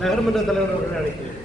நகர்மன்ற தலைவர் அவர்களை அழைக்கிறேன்.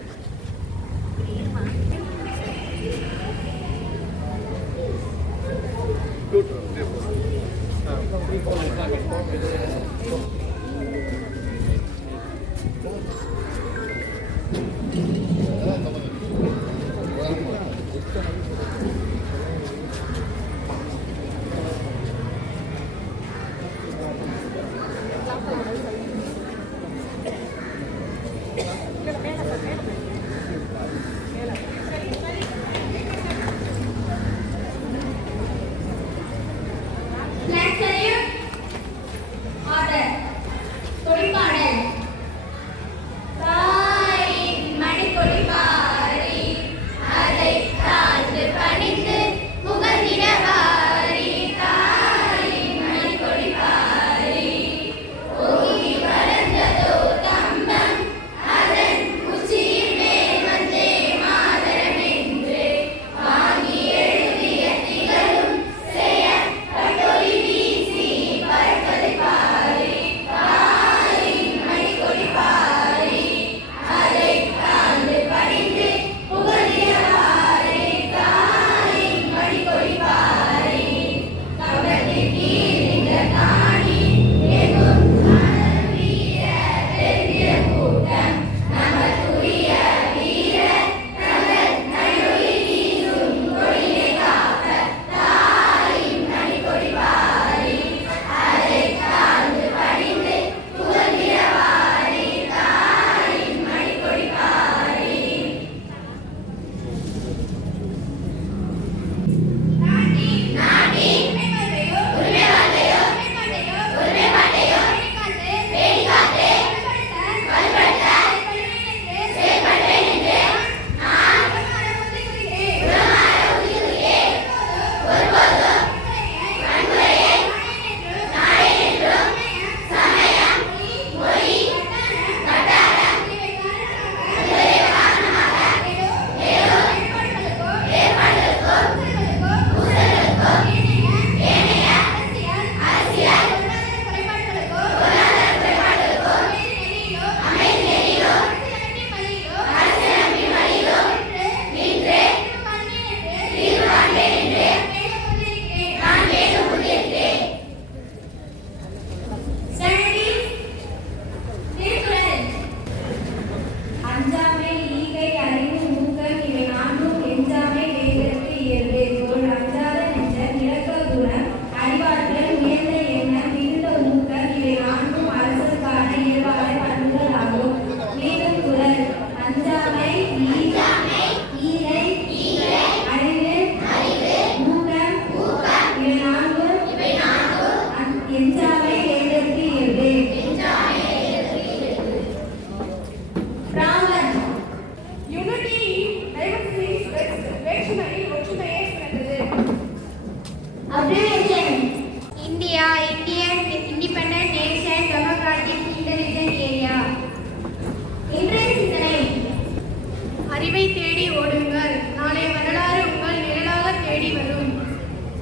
அறிவை தேடி ஓடுங்கள், நாளை வரலாறு உங்கள் நிழலாக தேடி வரும்.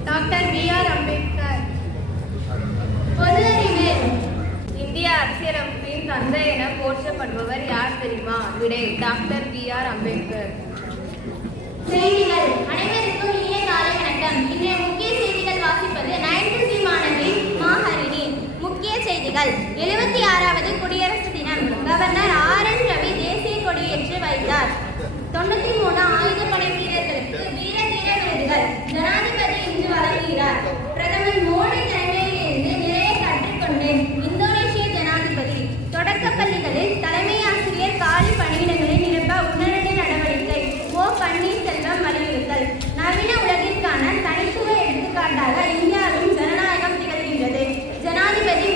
Doctor B.R. அம்பேத்கர். பொது அறிவு. இந்திய அரசியலமைப்பின் தந்தை என போற்றப்படுபவர் யார் தெரியுமா? விடை டாக்டர் B.R. அம்பேத்கர். செய்திகள். அனைவருக்கும் இனிய காலை வணக்கம். இன்றைய முக்கிய செய்திகள் வாசிப்பது 9th C மாணவி மாஹரிணி. முக்கிய செய்திகள். 76வது குடியரசு தினம். Governor R.N. ரவி தேசிய கொடியேற்றி வைத்தார். 93 ஆயுதப்படை வீரர்களுக்கு வீர தீர விருதுகள் ஜனாதிபதி இன்று வழங்குகிறார். பிரதமர் மோடி தலைமையிலிருந்து நிறைய கற்றுக்கொண்டேன். இந்தோனேஷிய ஜனாதிபதி. தொடக்க பள்ளிகளில் தலைமை ஆசிரியர் காலி பணியிடங்களை நிரப்ப உடனடி நடவடிக்கை. ஓ பன்னீர்செல்வம் வலியுறுத்தல். நவீன உலகிற்கான தனித்துவ எடுத்துக்காட்டாக இந்தியாவின் ஜனநாயகம் திகழ்கின்றது. ஜனாதிபதி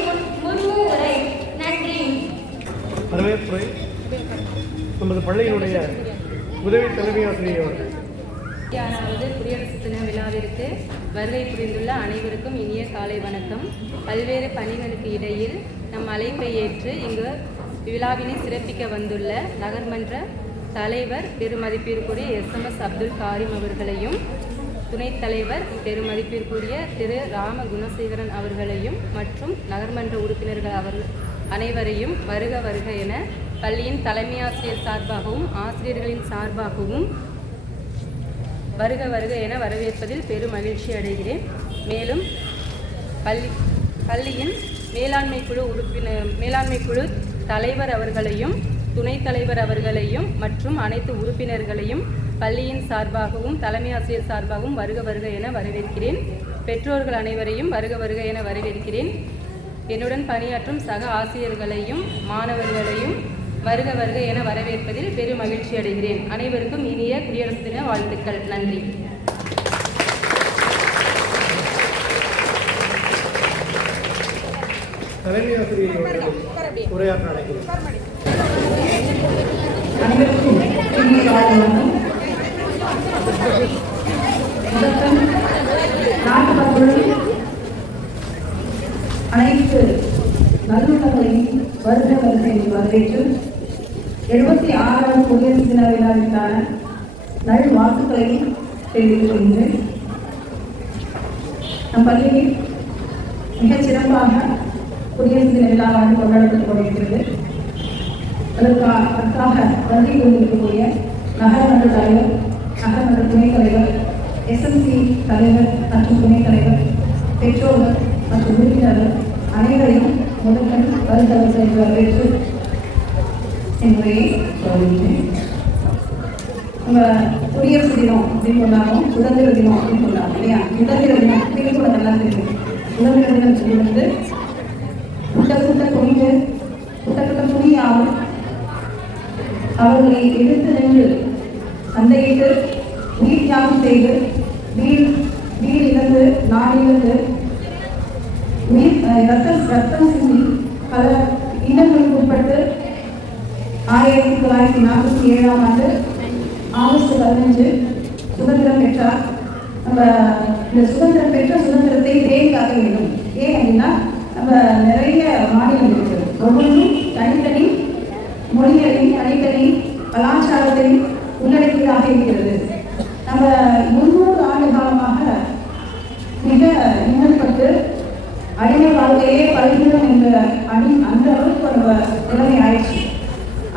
முர்மு உரை. நன்றி. வரவேற்புரை நமது பள்ளியினுடைய உதவி தலைமை ஆசிரியர் அவர்கள். 6வது குடியரசு தின விழாவிற்கு வருகை புரிந்துள்ள அனைவருக்கும் இனிய காலை வணக்கம். பல்வேறு பணிகளுக்கு இடையில் நம் அழைப்பை ஏற்று இங்கு விழாவினை சிறப்பிக்க வந்துள்ள நகர்மன்ற தலைவர் பெருமதிப்பிற்குரிய SMS அப்துல் காரிம் அவர்களையும், துணைத் தலைவர் பெருமதிப்பிற்குரிய திரு ராம குணசேகரன் அவர்களையும் மற்றும் நகர்மன்ற உறுப்பினர்கள் அனைவரையும் வருக வருக என பள்ளியின் தலைமை ஆசிரியர் சார்பாகவும் ஆசிரியர்களின் சார்பாகவும் வருக வருக என வரவேற்பதில் பெரும் மகிழ்ச்சி அடைகிறேன். மேலும் பள்ளியின் மேலாண்மை குழு தலைவர் அவர்களையும் துணைத் தலைவர் அவர்களையும் மற்றும் அனைத்து உறுப்பினர்களையும் பள்ளியின் சார்பாகவும் தலைமை ஆசிரியர் சார்பாகவும் வருக வருக என வரவேற்கிறேன். பெற்றோர்கள் அனைவரையும் வருக வருக என வரவேற்கிறேன். என்னுடன் பணியாற்றும் சக ஆசிரியர்களையும் மாணவர்களையும் வருக வருக என வரவேற்பதில் பெரும் மகிழ்ச்சி அடைகிறேன். அனைவருக்கும் இனிய குடியரசு தின வாழ்த்துக்கள். நன்றி. தலைமை ஆசிரியர் உரையாற்ற அழைக்கிறேன். அனைத்து நல்லுள்ளங்களையும் வருக வருகை வரவேற்று 76வது குடியரசு தின விழாவிற்கான நல்வாழ்த்துக்களையும் தெரிவித்துக் கொள்கிறேன். நம் பள்ளியில் மிகச் சிறப்பாக குடியரசு தின விழாவாக கொண்டாடப்பட்டுக் கொண்டிருக்கிறது. அதற்காக வருகை கொண்டிருக்கக்கூடிய நகரமன்ற தலைவர், நகரமன்ற துணைத் தலைவர், SMC தலைவர் மற்றும் துணைத் தலைவர், பெற்றோர்கள் மற்றும் உறுப்பினர்கள் அனைவரையும் முதல்கள் வருகிறவர்கள் என்று வரவேற்று என்னுடைய சொல்லிட்டேன். நம்ம குடியரசு தினம் அப்படின்னு சொன்னாலும் சுதந்திர தினம் அப்படின்னு சொன்னாங்க இல்லையா? சுதந்திர தினம் அப்படின்னு கூட நல்லா தெரியும். சுதந்திர தினம் சொல்லி வந்து குட்ட துணியாகும் அவர்களை எடுத்து நின்று சண்டையிட்டு உயிர் தியாகம் செய்து வீடு இழந்து நாடு இழந்து ரத்தம் சிந்தி பல இன்னங்களுக்கு உட்பட்டு 1947ஆம் ஆண்டு ஆகஸ்ட் 15 சுதந்திரம் பெற்றார். நம்ம இந்த சுதந்திரம் பெற்ற சுதந்திரத்தை பேணி காக்க வேண்டும். ஏன் அப்படின்னா நம்ம நிறைய மாநிலம் இருக்குது. ஒவ்வொன்றும் தனித்தனி மொழிகளையும் தனித்தனி கலாச்சாரத்தையும் உள்ளடக்கியதாக இருக்கிறது. நம்ம 300 ஆண்டு காலமாக மிக இன்னல்பட்டு அடிமை வாழ்க்கையே பழகிடும் என்ற அந்த அளவுக்கு நம்ம நிலைமை ஆயிடுச்சு.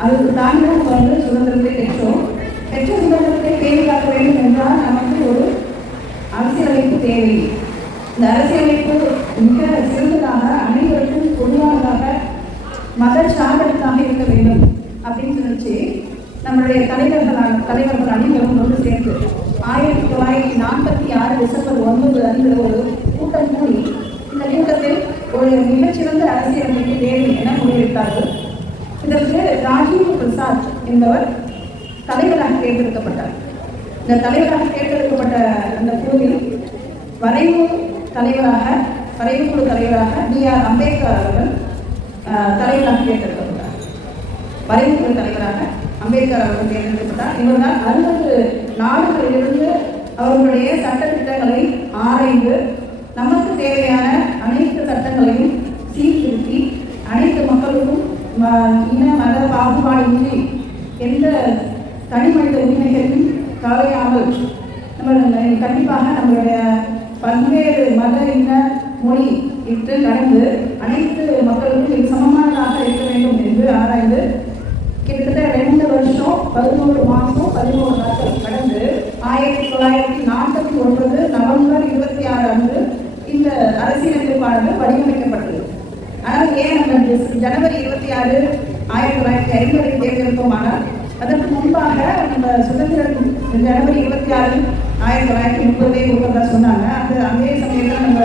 அதுக்கு தாண்டி நம்ம வந்து சுதந்திரத்தை பெற்ற சுதந்திரத்தை பேணி காக்க வேண்டும் என்றால் நமக்கு ஒரு அரசியலமைப்பு தேவை. இந்த அரசியலமைப்பு மிக சிறந்ததாக அனைவருக்கும் பொதுவானதாக மத சார்பற்றதாக இருக்க வேண்டும் அப்படின்னு சொல்லிச்சு நம்மளுடைய தலைவர்கள் அனைவரும் ஒன்று சேர்ந்து 1946 டிசம்பர் 9 அன்று ஒரு கூட்டம் கூடி இந்த கூட்டத்தில் ஒரு மிகச்சிறந்த அரசியலமைப்பு தேவை என முடிவெடுத்தார்கள். இதற்கு ராஜீவ் பிரசாத் என்பவர் தலைவராக தேர்ந்தெடுக்கப்பட்டார். இந்த தலைவராக தேர்ந்தெடுக்கப்பட்ட அந்த குழுவில் வரைவு குழு தலைவராக B.R. அம்பேத்கர் அவர்கள் தலைவராக தேர்ந்தெடுக்கப்பட்டார். வரைவு குழு தலைவராக அம்பேத்கர் அவர்கள் தேர்ந்தெடுக்கப்பட்டார். இவர்கள் 60 நாடுகளிலிருந்து அவர்களுடைய சட்டத்திட்டங்களை ஆராய்ந்து நமக்கு தேவையான அனைத்து சட்டங்களையும் சீர்திருத்தி அனைத்து மக்களுக்கும் இன மத பாகுபாடின்றி எந்த தனிமனித உரிமைகளையும் கவலையாமல் நம்ம கண்டிப்பாக நம்மளுடைய பல்வேறு மத இன மொழி இட்டு கடந்து அனைத்து மக்களுக்கும் இது சமமானதாக இருக்க வேண்டும் என்று ஆராய்ந்து கிட்டத்தட்ட 2 வருஷம் 11 மாதம் 11 நாட்கள் கடந்து 1949 நவம்பர் 26 அன்று இந்த அரசியலமைப்பானது வடிவமைக்கப்பட்டது. ஆனால் ஏன் நம்ம ஜனவரி 26 1950 தேர்ந்தெடுப்போமானால் அதற்கு முன்பாக நம்ம சுதந்திரம் ஜனவரி 26 1930 கொடுக்கிறதா சொன்னாங்க. அதே சமயத்தில் நம்ம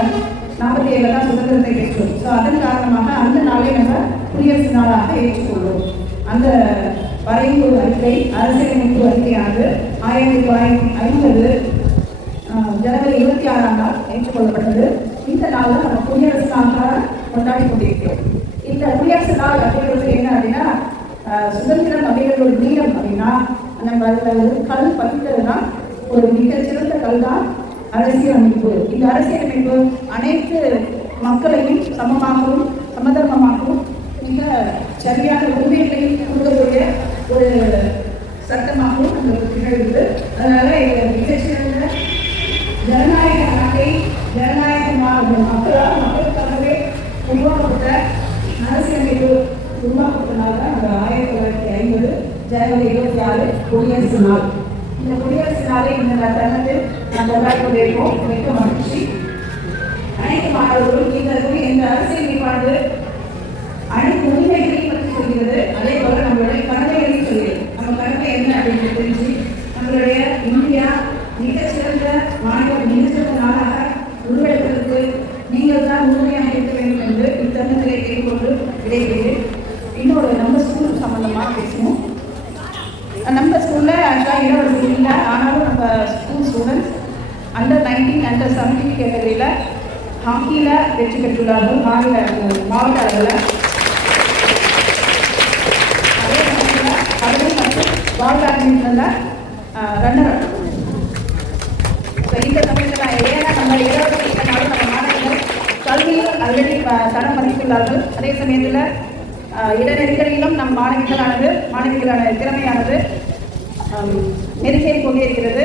47 தான் சுதந்திரத்தை பெற்றோம். ஸோ அதன் காரணமாக அந்த நாளை நம்ம குடியரசு நாளாக ஏற்றுக்கொள்வோம். அந்த வரைவு அறிக்கை அரசியலமைப்பு அறிக்கையானது 1950 ஜனவரி 26ஆம் நாள் ஏற்றுக்கொள்ளப்பட்டது. இந்த நாளில் நம்ம குடியரசு நாளாக கொண்டாடி கொண்டிருக்கிறோம். இந்த குடியரசு நாள் அப்படிங்கிறது என்ன அப்படின்னா சுதந்திரம் அப்படிங்கிற ஒரு நீளம் அப்படின்னா நம்ம அதில் ஒரு கல் பதித்ததுன்னா ஒரு மிகச்சிறந்த கல் தான் அரசியலமைப்பு. இந்த அரசியலமைப்பு அனைத்து மக்களையும் சமமாகவும் சமதர்மமாகவும் மிக சரியான உரிமைகளையும் கொடுக்கக்கூடிய ஒரு சட்டமாகவும் நம்மளுக்கு திகழ்கிறது. அதனால இது மிகச்சிறந்த ஜனநாயக நாட்டை ஜனநாயகமாக மக்களுக்காகவே உருவாக்கப்பட்ட அரசியலமைப்பு உருவாக்கப்பட்டனால அந்த 1950 ஜனவரி 26 குடியரசு நாள். இந்த குடியரசு நாளை இந்த தருணத்தில் நாம் கொண்டாடி கொண்டிருப்போம். மிக்க மகிழ்ச்சி. அனைத்து மாணவர்களும் இந்த அரசியலமைப்பானது அனைத்து உரிமைகளையும் பற்றி சொல்கிறது. அதே போல நம்மளுடைய கடமைகளையும் சொல்கிறது. நம்ம கடமை என்ன அப்படின்னு தெரிஞ்சு நம்மளுடைய இந்தியா மிகச்சிறந்த மிகச்சிறந்த நாடாக உருவெடுப்பதற்கு நீங்கள் தான் உண்மையாக இருக்க வேண்டும் என்று இத்தருணத்திலே கேட்டுக்கொண்டு விடைபெறுகிறேன். இன்னொரு நம்ம ஸ்கூல் சம்பந்தமாக பேசணும். நம்ம ஸ்கூலில் ஆக்சுவலாக இளவரசி இல்லை, ஆனாலும் நம்ம ஸ்கூல் ஸ்டூடெண்ட்ஸ் அண்டர் 19 அண்டர் 17 கேட்டகரியில் ஹாக்கியில் வெற்றி பெற்றுள்ளார்கள் மாவட்ட அளவில். அதே நேரத்தில் அதுலேயும் மற்றும் பால் பேட்மிண்டனில் ரன்னர். ஸோ இந்த சமயத்தில் ஏன்னா நம்ம இளவரசி இல்லைனாலும் நம்ம மாணவர்கள் கல்வியில் ஆல்ரெடி தரம் பதித்துள்ளார்கள். அதே சமயத்தில் இடநெருக்கடியிலும் நம் மாணவிகளான திறமையானது நெருக்கேறி கொண்டே இருக்கிறது.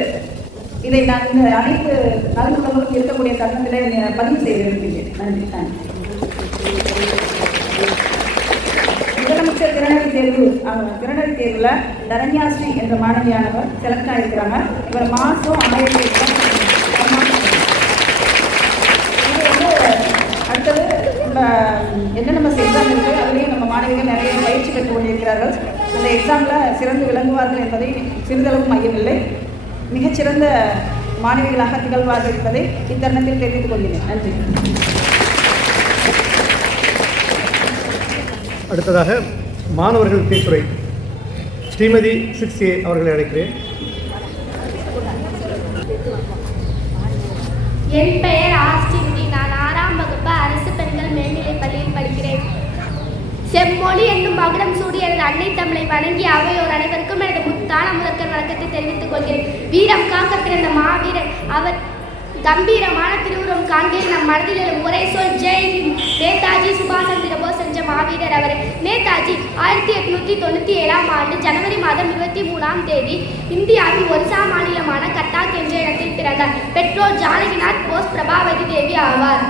இதை நான் இந்த அனைத்து நலன்களும் இருக்கக்கூடிய தருணத்தில் பதிவு செய்ய விரும்புகிறேன். நன்றி. முதலமைச்சர் திறனறி தேர்வில் தரண்யாஸ்ரீ என்ற மாணவியானவர் செலக்ட் ஆகிருக்கிறாங்க. இவர் மாதம் 1000 அடுத்தது நம்ம எக்ஸாம் இருக்குது. அதுலேயும் நம்ம மாணவிகள் நிறைய பயிற்சி பெற்றுக் கொண்டிருக்கிறார்கள். அந்த எக்ஸாமில் சிறந்து விளங்குவார்கள் என்பதை சிறிதளவும் மையமில்லை. மிகச்சிறந்த மாணவிகளாக திகழ்வார்கள் என்பதை இத்தருணத்தில் தெரிவித்துக் கொள்கிறேன். நன்றி. அடுத்ததாக மாணவர்கள் பேச்சுரை ஸ்ரீமதி 6A அவர்களை அழைக்கிறேன். என் பெயர் ஆஸ்டின்டி. நான் 6ஆம் வகுப்பு அரசு பெண்கள் மேல்நிலைப் பள்ளியில் படிக்கிறேன். செம்மொழி என்னும் மகுடம் சூடி எனது அன்னை தமிழை வணங்கி அவையோர் அனைவருக்கும் எனது முத்தான முதற்கண் வணக்கத்தை தெரிவித்துக் கொள்கிறேன். வீரம் காக்க பிறந்த மாவீரர் அவர் கம்பீரமான திருவுருவம் காண்கையில் நம் மனதில் எழும் ஒரே சொல் ஜெய் ஹிந்த். நேதாஜி சுபாஷ் சந்திர போஸ் என்ற மாவீரர் அவர். நேதாஜி 1897ஆம் ஆண்டு ஜனவரி மாதம் 23ஆம் தேதி இந்தியாவின் ஒரிசா மாநிலமான கட்டாக் என்ற இடத்தில் பிறந்தார். பெற்றோர் ஜானகிநாத் போஸ் பிரபாவதி தேவி ஆவார்.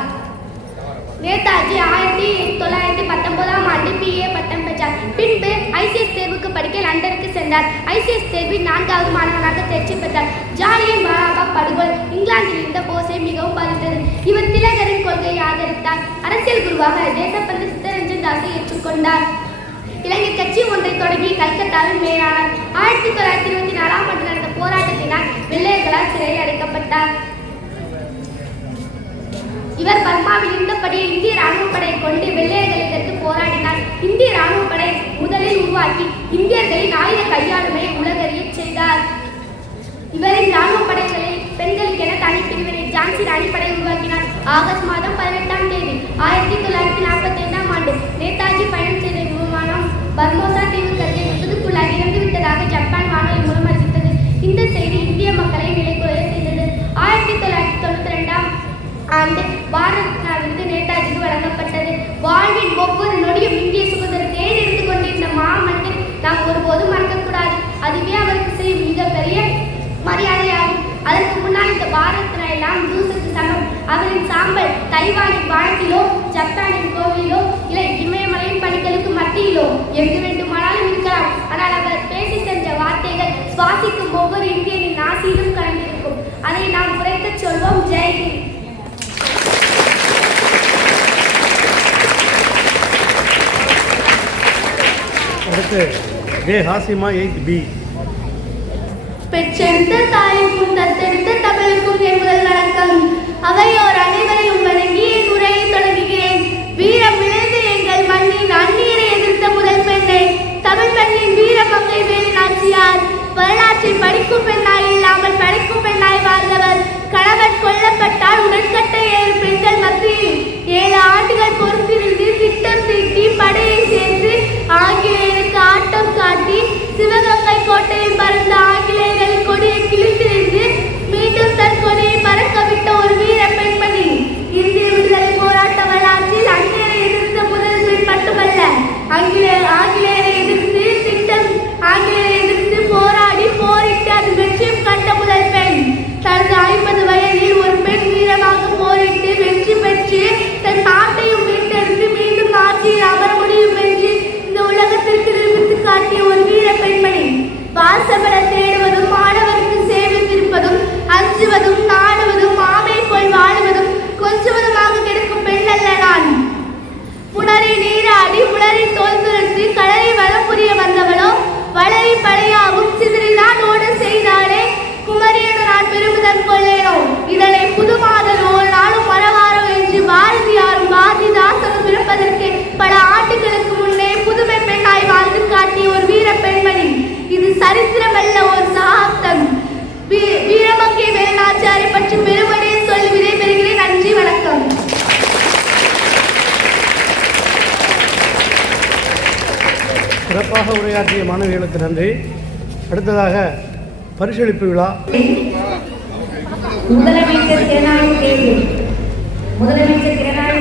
நேதாஜி 1919ஆம் ஆண்டு BA பட்டம் பெற்றார். பின்பு ICS தேர்வுக்கு படிக்க லண்டனுக்கு சென்றார். ICS தேர்வில் 4வது மாணவனாக தேர்ச்சி பெற்றார். ஜாலியன் வாலாபாக் படுகொலை இங்கிலாந்தில் இருந்த போஸை மிகவும் பாதித்தது. இவர் திலகரின் கொள்கையை ஆதரித்தார். அரசியல் குருவாக தேசப்பந்து சித்தரஞ்சன் தாஸை ஏற்றுக்கொண்டார். இளைஞர் கட்சி ஒன்றை தொடங்கி கல்கத்தாவில் மேலானார். 1924ஆம் ஆண்டு நடந்த போராட்டத்தினால் வெள்ளையர்களால் சிறையில் அடைக்கப்பட்டார். இவர் பர்மாவில் இருந்தபடியே இந்திய ராணுவப்படையை கொண்டு வெள்ளையர்களை எதிர்த்து போராடினார். இந்திய ராணுவப்படை முதலில் உருவாக்கி இந்தியர்களின் ஆயுத கையாளுமையை உலகறிய செய்தார். இவரின் ராணுவப்படைகளை பெண்களுக்கென தனிப்பிரிவினை ஜான்சி ராணிப்படை உருவாக்கினார். ஆகஸ்ட் மாதம் 18ஆம் தேதி 1945ஆம் ஆண்டு நேதாஜி பயணம் செய்த விமானம் பர்மோசா தீவுக்கு அருகே விபத்துக்குள்ளாகி இறந்துவிட்டதாக ஜப்பான் வானொலி மூலம் அறிவித்தது. இந்த செய்தி இந்திய மக்களை நிலைக்குறைய செய்தது. 1992ஆம் ஆண்டு பாரத் ரத்னா விருது நேதாஜிக்கு வழங்கப்பட்டது. வாழ்வின் ஒவ்வொரு நொடியும் இந்திய சுதந்திரத்தை எடுத்துக் கொண்டிருந்த மாமனிதர் நாம் ஒருபோதும் மறக்கக்கூடாது. அதுவே அவருக்கு செய்யும் மிகப்பெரிய மரியாதையாகும். அதற்கு முன்னால் இந்த பாரத் ரத்னா எல்லாம் தூசுக்கு சமம். அவரின் சாம்பல் தைவானின் வானத்திலோ ஜப்பானின் கோவிலோ இல்லை இமயமலையின் பணிகளுக்கு மத்தியிலோ எங்கு வேண்டுமானாலும் இருக்கலாம். ஆனால் அவர் பேசி சென்ற வார்த்தைகள் சுவாசிக்கும் ஒவ்வொரு இந்தியனின் நாசியிலும் கலந்திருக்கும். அதை நாம் உரைக்க சொல்வோம் ஜெய்ஹிந்த். அடுத்து ஹாசிமா 8B. பெற்றெடுத்த தாய்க்கும் தத்தெடுத்த தமிழுக்கும் என் முதல் வணக்கம். அவையோர் அனைவரையும் வணங்கி என் உரையை தொடங்குகிறேன். வீரம் விளைந்து எங்கள் மண்ணின் அந்நீரை எதிர்த்த முதல் பெண்ணை தமிழ் பெண்ணின் வீர மங்கை வேலு நாச்சியார். வரலாற்றில் படிக்கும் பெண்ணாய் இல்லாமல் படைக்கும் பெண்ணாய் வாழ்ந்தவர். கணவன் கொல்லப்பட்டால் உடன்கட்டை ஏறும் பெண்கள் மத்தியில் 7 ஆண்டுகள் பொறுத்திருந்து திட்டம் தீட்டி படையை சேர்த்து ஆங்கிலேயருக்கு ஆட்டம் காட்டி சிவகங்கை கோட்டையில் பறந்த ஆங்கிலேயர்களின் கொடியை கிழித்திருந்து மீண்டும் தன் கொடியை பறக்க விட்ட ஒரு வீர பெண்மணி. இந்திய விடுதலை போராட்ட வரலாற்றில் அந்நியரை எதிர்த்த சிறப்பாக உரையாற்றிய மாணவிகளுக்கு நன்றி. அடுத்ததாக பரிசளிப்பு விழா. முதலமைச்சர் திறனாய்வு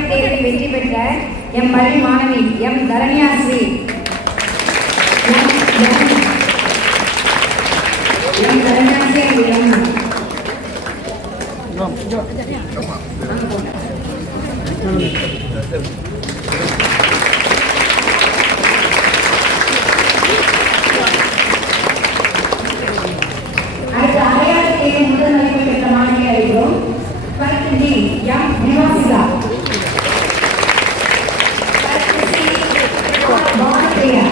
தேர்வில் வெற்றி பெற்ற எம் பள்ளி மாணவி எம் தரண்யா ஸ்ரீ அடுத்த அரையாறு தேர்வு முதல் மதிப்பு பெற்ற மாணவி அறிகிறோம். பத்து டி எம் நிவாசிகா, பத்து சி பானப்பிரியா,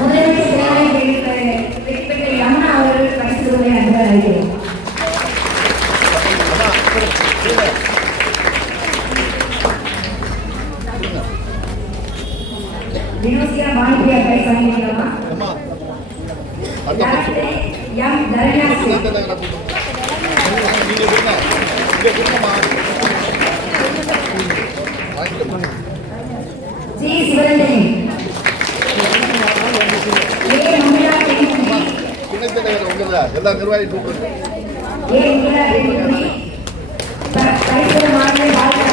முதலமைச்சர் திறனாய்வு வெற்றி பெற்ற யமுனா அவர்கள் பரிசு தொகை அன்பர் அறிகிறோம். வினோசியா பானப்பிரியா பரிசு வாங்கிக்கிறோமா? எம் தரண்யா ஸ்ரீ, ஜி சிவரஞ்சனி, ஏ மங்களா தேவி, எல்லா நிர்வாகி ஏ மங்களா தேவி பரிசு மாணவி வாழ்க்கை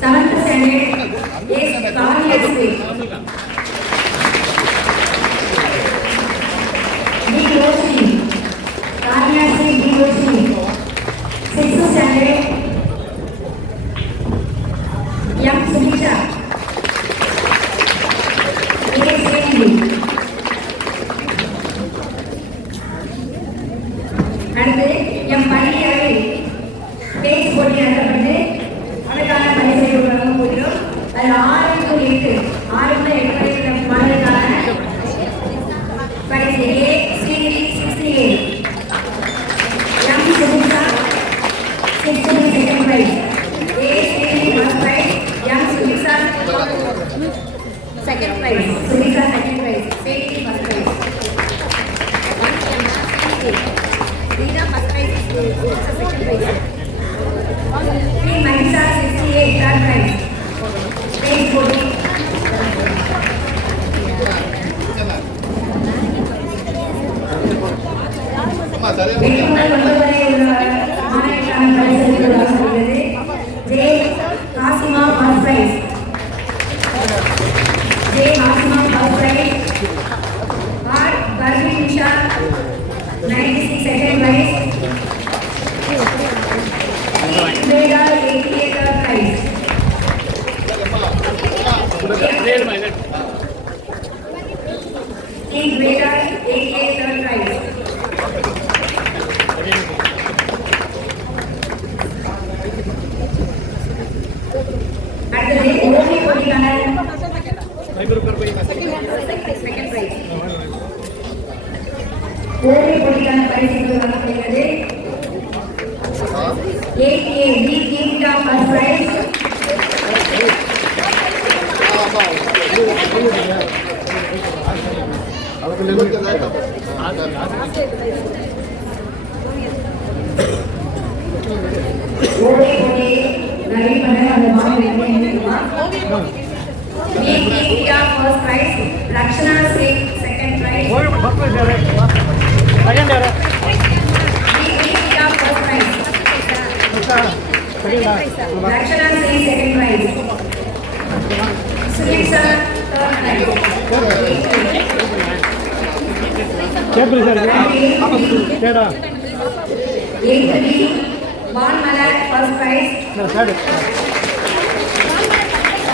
Seventh standard is Kavya Sweet. B. Roshni, Kavya Sweet B. Roshni. Sixth standard M. Sumisha, A. Sweet. அடுத்து எம் பள்ளி அளவில் பேச்சு போட்டி நடத்தப்பட்டு அதற்கான பரிசை வழங்க போகிறோம். அதில் 6 to 8 வயதுள்ள மாணவர்களுக்கான பரிசு A Srinidhi 68, M Sumitha 60 second prize, A Srinidhi first prize, M Sumitha second prize, Sumitha second prize, Srinidhi first prize. Rita first prize is second prize. Three Manisa 68 third prize. Stage 40. வெளியுங்கள் ஒன்பதுவரை உள்ள மாணவிக்கான பரிசு வழங்கப்படுகிறது. J Kasima first prize, J Kasima first prize. R Parveen Nisha 96 second prize. Veda 88 third prize. Veda 88 third prize. அடுத்தது ஓவி போட்டிக்கான second prize. ஓவி போட்டிக்கான பரிசுகள் வழங்கப்படுகிறது. ATA B Kingdom first prize. ஓவி போட்டி நிறைய பண்ண அந்த மாணவி B Kingdom first prize. Lakshana Singh second prize. Lakshana Singh second prize. Sumit sir third prize. கேட்பீங்க சார் கேடா Ekavi Vanmalar first prize sir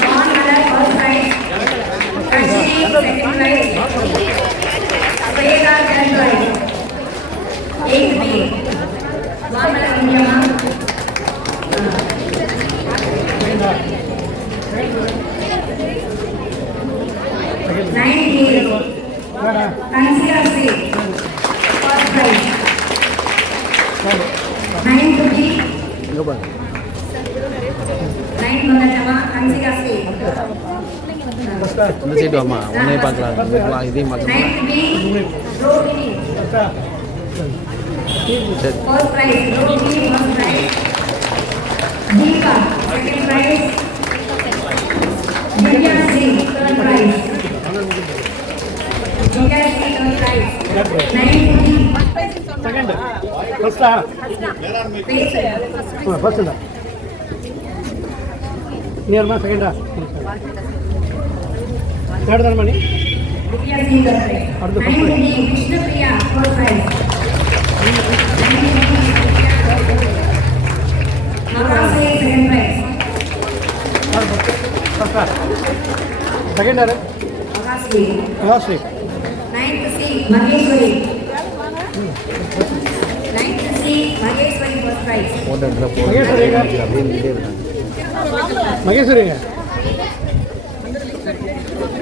Vanmalar first prize Kashmi second prize Swetha third prize Ekavi Vanmalar India Consider C. First prize. 950. 9 Mandatama. Consider C. இந்த side வாமா உன்னை பார்க்கலாம் இதையும் பார்க்கலாம் 9th B. Rohini. First prize. Rohini first prize. Deepa second prize. Divya C third prize. Second ஃபர்ஸ்டா ஃபர்ஸ்டா நியர்மா செகண்டா தேர்ட் தான் மணி அடுத்து Krishnapriya first prize Navasi second prize ஃபர்ஸ்டா செகண்ட் யாரு Navasi 9th C Maheshwari 9th C Maheshwari first prize மகேஸ்வரிங்க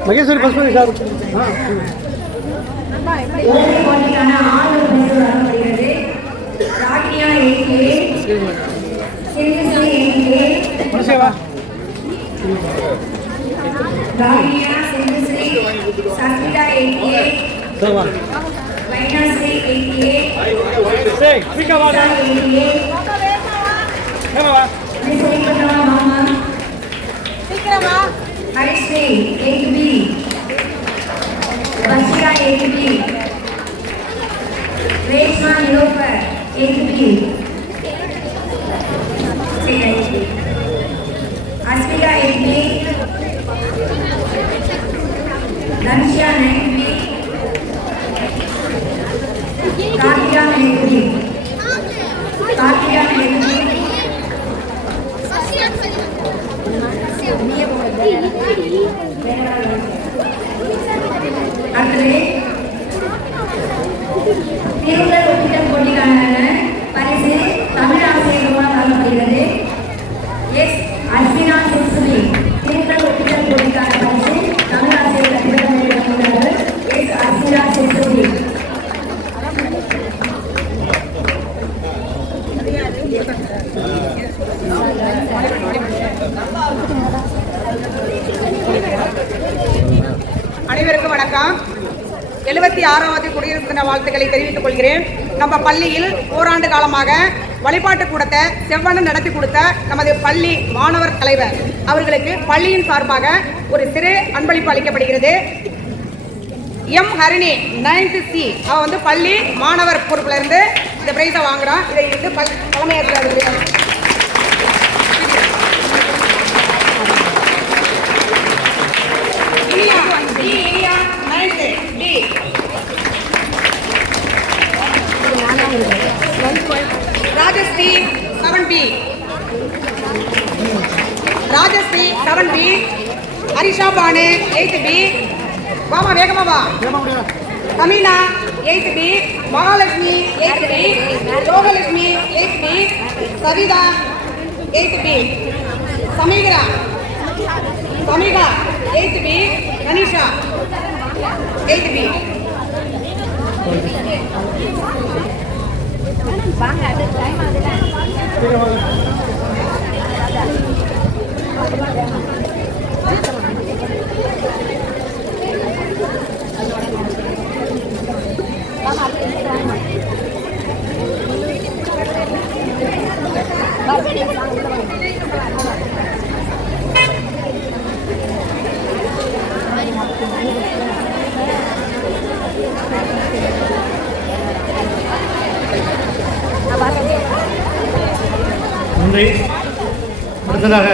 மகேஸ்வரி ஃபர்ஸ்ட் பிரைஸ் சார் ஓடி போட்டிக்கான 6 பரிசு வழங்கப்படுகிறது ராகியா 8A Sindhushree 8A மனுஷேவா ராகியா Sindhushree Sasmita 8A சர்வா வைனாஸ்ரீ 8A சரி ஸ்பீக்கர் வா 8A ஏமா வா நிசேகரமா மாமா சீக்கிரமா Harisree 8B Varshika 8B Reshma Nilofer 8B Rashmika 8B Lansha 9B Kartika 9B Kartika 9B அடுத்தது திருக்குறள் ஒப்பித்தல் போட்டிக்கான பரிசு தமிழ் ஆசிரியர் மூலம் வழங்கப்படுகிறது எஸ் அஸ்மினா சிசுவி திருக்குறள் ஒப்பித்தல் போட்டிக்கான பரிசு தமிழ் ஆசிரியர் கட்டிடங்கள் எஸ் அஸ்மினா சிசுவி அனைவருக்கும் வணக்கம். 76வது குடியரசு தின வாழ்த்துக்களை தெரிவித்துக் கொள்கிறேன். நம்ம பள்ளியில் ஓராண்டு காலமாக வழிபாட்டு கூடத்தை செவ்வனம் நடத்தி கொடுத்த நமது பள்ளி மாணவர் தலைவர் அவர்களுக்கு பள்ளியின் சார்பாக ஒரு சிறு அன்பளிப்பு அளிக்கப்படுகிறது. எம் ஹரிணி 9th C அவ வந்து பள்ளி மாணவர் பொறுப்புல இருந்து இந்த பிரைஸை வாங்குறான். இதை வந்து தலைமையாசிரியர் Rajashree 7B Rajashree 7B Harisha Banu 8B வாமா வேகமா வா தமினா 8B Mahalakshmi 8B Yogalakshmi 8B Savitha 8B Sameeka 8B Kanisha 8B வாங்க அது டைம் ஆகுதுல நன்றி. அடுத்ததாக